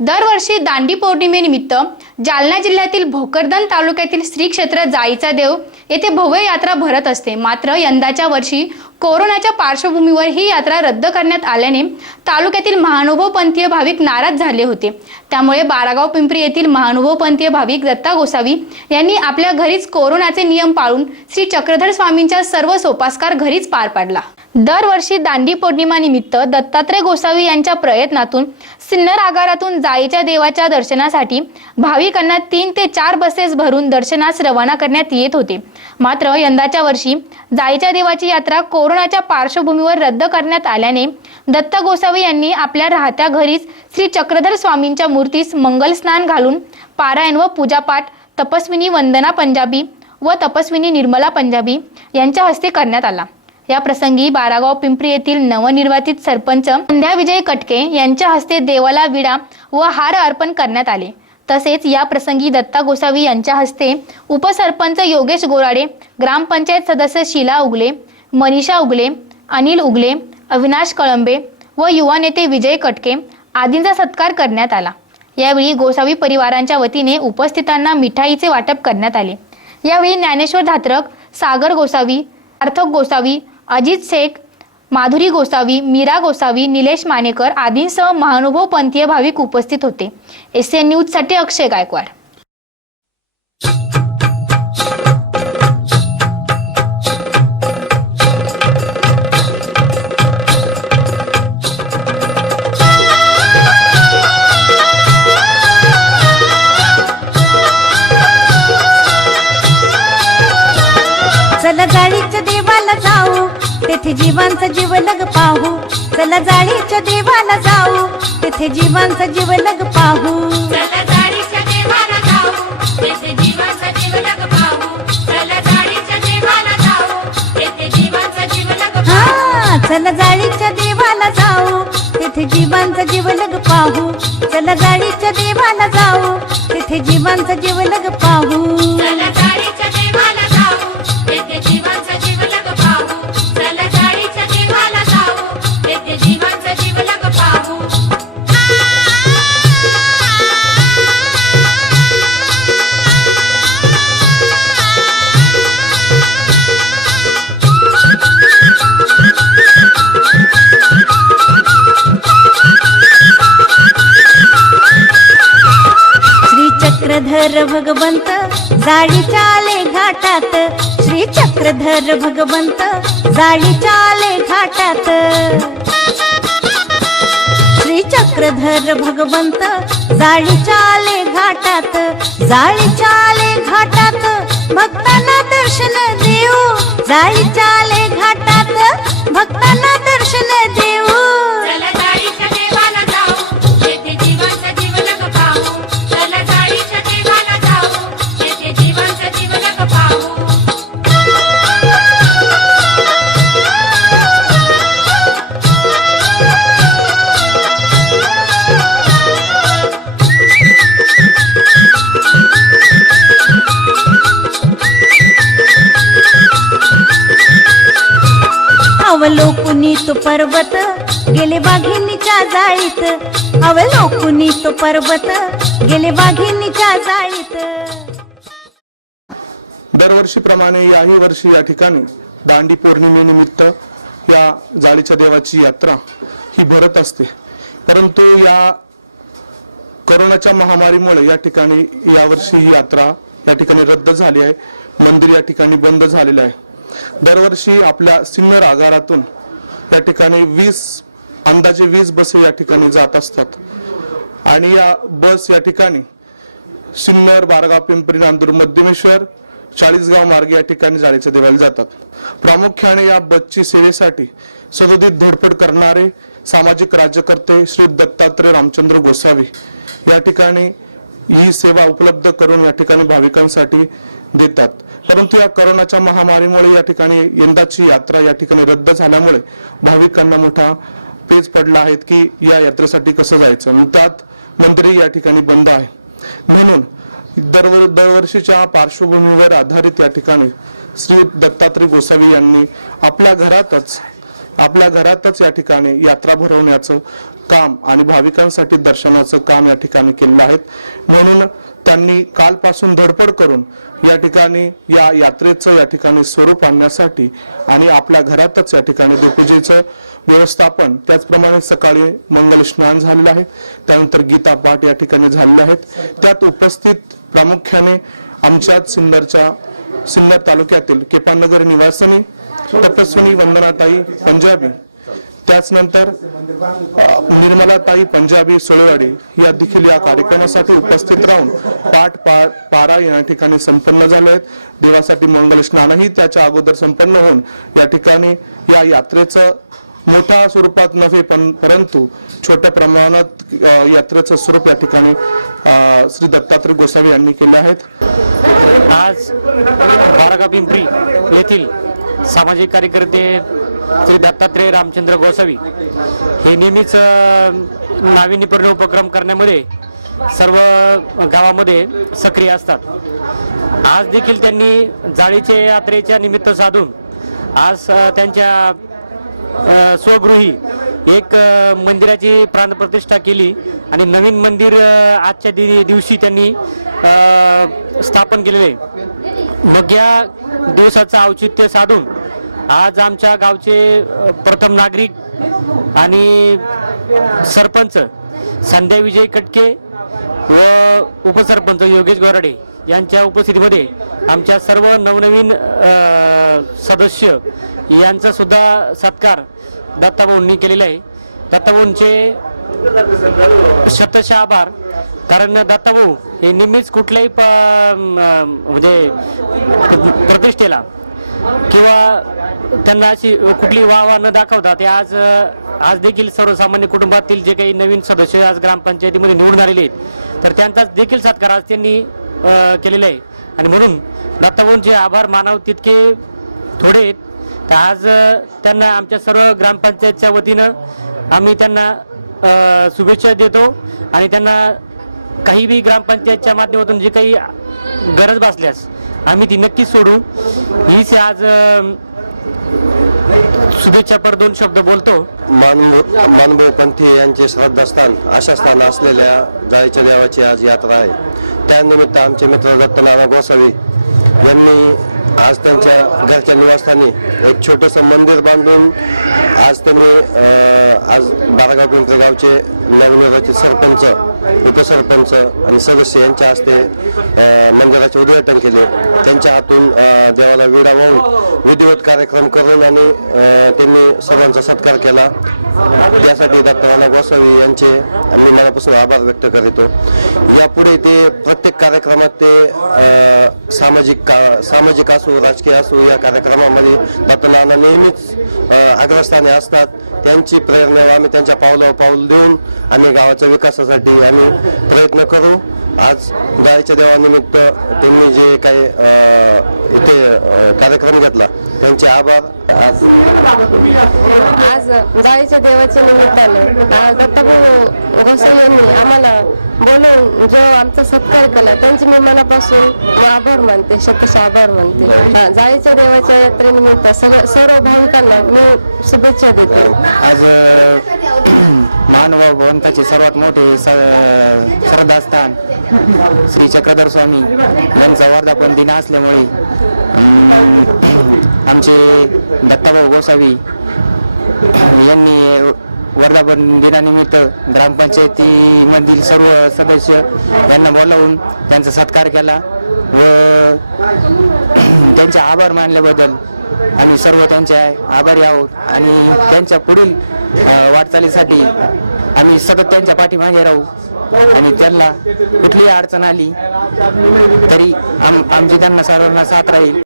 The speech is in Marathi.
दरवर्षी दांडी पौर्णिमेनिमित्त जालना जिल्ह्यातील भोकरदन तालुक्यातील श्री क्षेत्र जाईचा देव येथे भव्य यात्रा भरत असते. मात्र यंदाच्या वर्षी कोरोनाच्या पार्श्वभूमीवर ही यात्रा रद्द करण्यात आल्याने तालुक्यातील महानुभव पंथीय भाविक नाराज झाले होते. त्यामुळे बारागाव पिंपरी येथील महानुभव पंथीय भाविक दत्ता गोसावी यांनी आपल्या घरीच कोरोनाचे नियम पाळून श्री चक्रधर स्वामींचा सर्व सोपास्कार घरीच पार पाडला. दरवर्षी दांडी पौर्णिमा निमित्त दत्तात्रय गोसावी यांच्या प्रयत्नातून सिन्नर आगारातून जाईच्या देवाच्या दर्शनासाठी भाविकांना तीन ते चार बसेस भरून दर्शनास रवाना करण्यात येत होते. मात्र यंदाच्या वर्षी जाईच्या देवाची यात्रा कोरोनाच्या पार्श्वभूमीवर रद्द करण्यात आल्याने दत्त गोसावी यांनी आपल्या राहत्या घरीच श्री चक्रधर स्वामींच्या मूर्तीस मंगल स्नान घालून पारायण व पूजापाठ तपस्विनी वंदना पंजाबी व तपस्विनी निर्मला पंजाबी यांच्या हस्ते करण्यात आला. या प्रसंगी बारागाव पिंपरी येथील नवनिर्वाचित सरपंच संध्या विजय कटके यांच्या हस्ते देवाला विडा व हार अर्पण करण्यात आले. तसेच या प्रसंगी दत्ता गोसावी यांच्या हस्ते उपसरपंच योगेश गोराडे ग्रामपंचायत सदस्य शिला उगले मनीषा उगले अनिल उगले अविनाश कळंबे व युवा नेते विजय कटके आदींचा सत्कार करण्यात आला. यावेळी गोसावी परिवारांच्या वतीने उपस्थितांना मिठाईचे वाटप करण्यात आले. यावेळी ज्ञानेश्वर धात्रक सागर गोसावी सार्थक गोसावी अजित शेख माधुरी गोसावी मीरा गोसावी निलेश मानेकर आदींसह महानुभव पंथीय भाविक उपस्थित होते. एस एन न्यूजसाठी अक्षय गायकवाड. तेथे जीवांचा जीव लग पाहू. चला जाळीच्या देवाला जाऊ. लग पाहू. चला जाळीच्या जाऊ. लग हा चला जाळीच्या देवाला जाऊ. तेथे जीवांचा जीव लग पाहू. चला जाळीच्या देवाला जाऊ. तेथे जीवांचा जीव लग पाहू. चक्रधर भगवंत जाळी चाले घाटात. श्री चक्रधर भगवंत जाळी चाले घाटात. श्री चक्रधर भगवंत जाळी चाले घाटात. जाळी चाले घाटात भक्तांना दर्शन देऊ. जाळी चाले घाटात भक्तांना पर्वत गेले वाघिणीच्या जाळीत. अवलोकुनी तो पर्वत गेले वाघिणीच्या जाळीत. दरवर्षीप्रमाणे याही वर्षी या ठिकाणी दांडी पौर्णिमेनिमित्त या जाळीच्या देवाची यात्रा ही भरत असते. परंतु या करोनाच्या महामारीमुळे या ठिकाणी यावर्षी ही यात्रा या ठिकाणी रद्द झाली आहे. मंदिर या ठिकाणी बंद झालेलं आहे. दरवर्षी आपल्या सिन्नर आगारातून या ठिकाणी वीस अंदाजे वीस बसे या ठिकाणी जात असतात. आणि या बस या ठिकाणी सिन्नर बारगाव पिंपरी नांदूर मध्यमेश्वर चाळीसगाव मार्गे या ठिकाणी जाळीच्या देवाला जातात. प्रामुख्याने या बसची सेवेसाठी सदोदित धडपड करणारे सामाजिक राज्यकर्ते श्री दत्तात्रय रामचंद्र गोसावी या ठिकाणी ही सेवा उपलब्ध करून या ठिकाणी भाविकांसाठी देतात. परंतु या करोनाच्या महामारीमुळे या ठिकाणी यंदाची यात्रा या ठिकाणी रद्द झाल्यामुळे भाविकांना मोठा पेच पडला आहे की या यात्रेसाठी कसं जायचं? त्यात मंदिरही या ठिकाणी बंद आहे. म्हणून दरवर दरवर्षीच्या पार्श्वभूमीवर आधारित या ठिकाणी श्री दत्तात्रय गोसावी यांनी आपल्या घरातच आपल्या घरातच या ठिकाणी यात्रा भरवण्याचं काम आणि भाविकांसाठी दर्शनाचं काम या ठिकाणी केलेलं आहे. म्हणून त्यांनी कालपासून धडपड करून या ठिकाणी या यात्रेचं या ठिकाणी स्वरूप आणण्यासाठी आणि आपल्या घरातच या ठिकाणी देवपूजेचं व्यवस्थापन त्याचप्रमाणे सकाळी मंगल स्नान झालेलं आहे त्यानंतर गीता पाठ या ठिकाणी झालेले आहेत. त्यात उपस्थित प्रामुख्याने आमच्याच सिन्नरच्या सिन्नर तालुक्यातील केपानगर निवासिनी तपस्विनी वंदनाताई पंजाबी त्याचनंतर निर्मलाताई पंजाबी सोळेवाडी या देखील या कार्यक्रमासाठी उपस्थित राहून पाठ पा पारा या ठिकाणी संपन्न झाले आहेत देवासाठी मंगल स्नानही त्याच्या अगोदर संपन्न होऊन या ठिकाणी या यात्रेचं मोठ्या स्वरूपात नव्हे पण परंतु छोट्या प्रमाणात यात्रेचं स्वरूप या ठिकाणी श्री दत्तात्रय गोसावी यांनी केले आहेत आज बारागाव पिंपरी येथील सामाजिक कार्यकर्ते श्री दत्तात्रय रामचंद्र गोसावी हे नेहमीच नाविन्यपूर्ण उपक्रम करण्यामध्ये सर्व गावामध्ये सक्रिय असतात. आज देखील त्यांनी जाळीचे यात्रेच्या निमित्त साधून आज त्यांच्या स्वगृही एक मंदिराची प्राणप्रतिष्ठा केली आणि नवीन मंदिर आजच्या दि दिवशी त्यांनी स्थापन केलेले. आहे मग या दिवसाचं औचित्य साधून आज आमच्या गावचे प्रथम नागरिक आणि सरपंच संध्या विजय कटके व उपसरपंच योगेश गोराडे यांच्या उपस्थितीमध्ये आमच्या सर्व नवनवीन सदस्य यांचा सुद्धा सत्कार दत्ताभाऊंनी केलेला आहे. दत्ताभाऊंचे शतशः आभार. कारण दत्ताभाऊ हे नेहमीच कुठल्याही प म्हणजे प्रतिष्ठेला किंवा त्यांना अशी कुठली वाह न दाखवता ते आज आज देखील सर्वसामान्य कुटुंबातील जे काही नवीन सदस्य आज ग्रामपंचायतीमध्ये निवडून आलेले आहेत तर त्यांचाच देखील सत्कार आज त्यांनी केलेला आहे. आणि म्हणून दत्ताभाऊंचे आभार मानाव तितके थोडे आहेत. तर आज त्यांना आमच्या सर्व ग्रामपंचायतच्या वतीनं आम्ही त्यांना शुभेच्छा देतो आणि त्यांना काही बी ग्रामपंचायतच्या माध्यमातून जी काही गरज भासल्यास आम्ही ती नक्कीच सोडू. हीच आज शुभेच्छापर दोन शब्द बोलतो. मानभो मानभाऊ पंथी यांचे श्रद्धास्थान आशास्थान असलेल्या जाळीच्या देवाची आज यात्रा आहे. त्यानिमित्त आमचे मित्र दत्तनाना गोसावी यांनी आज त्यांच्या घरच्या निवासस्थानी एक छोटंसं मंदिर बांधून आज त्यांनी आज बारागाव पिंपरे गावचे नवनिर्वाचित सरपंच उपसरपंच आणि सदस्य यांच्या हस्ते मंदिराचे उद्घाटन केले. त्यांच्या हातून देवाला विडा वाहून विधिवत कार्यक्रम करून आणि त्यांनी सर्वांचा सत्कार केला. त्यासाठी दत्तराणा गोसावी यांचे मी मनापासून आभार व्यक्त करीतो. यापुढे ते प्रत्येक कार्यक्रमात ते सामाजिक का सामाजिक असो राजकीय असो या कार्यक्रमामध्ये दत्तनाना नेहमीच अग्रस्थानी असतात. त्यांची प्रेरणा आम्ही त्यांच्या पावलावर पाऊल देऊन आम्ही गावाच्या विकासासाठी आम्ही प्रयत्न करू. आज गायच्या देवानिमित्त त्यांनी जे काही इथे कार्यक्रम घेतला त्यांचे आभार. आज आज जाळीच्या देवाच्या निमित्तानं आज दत्ताभाऊ गोसावी यांनी आम्हाला बोलवून जो आमचा सत्कार केला त्यांचे मी मनापासून आभार मानते शतश आभार मानते. जाळीच्या देवाच्या यात्रेनिमित्त सगळं सर्व भाविकांना मी शुभेच्छा देते. आज मानव पंथाचे सर्वात मोठे स श्रद्धास्थान श्री चक्रधर स्वामी यांचा वर्धापन दिन असल्यामुळे आमचे दत्ताभाऊ गोसावी यांनी वर्धापन दिनानिमित्त ग्रामपंचायतीमधील सर्व सदस्य यांना बोलावून त्यांचा सत्कार केला व त्यांचे आभार मानल्याबद्दल आम्ही सर्व त्यांचे आभारी आहोत आणि त्यांच्या पुढील वाटचालीसाठी आम्ही सतत त्यांच्या पाठीमागे राहू आणि त्यांना कुठलीही अडचण आली तरी आम आमची त्यांना सर्वांना साथ राहील.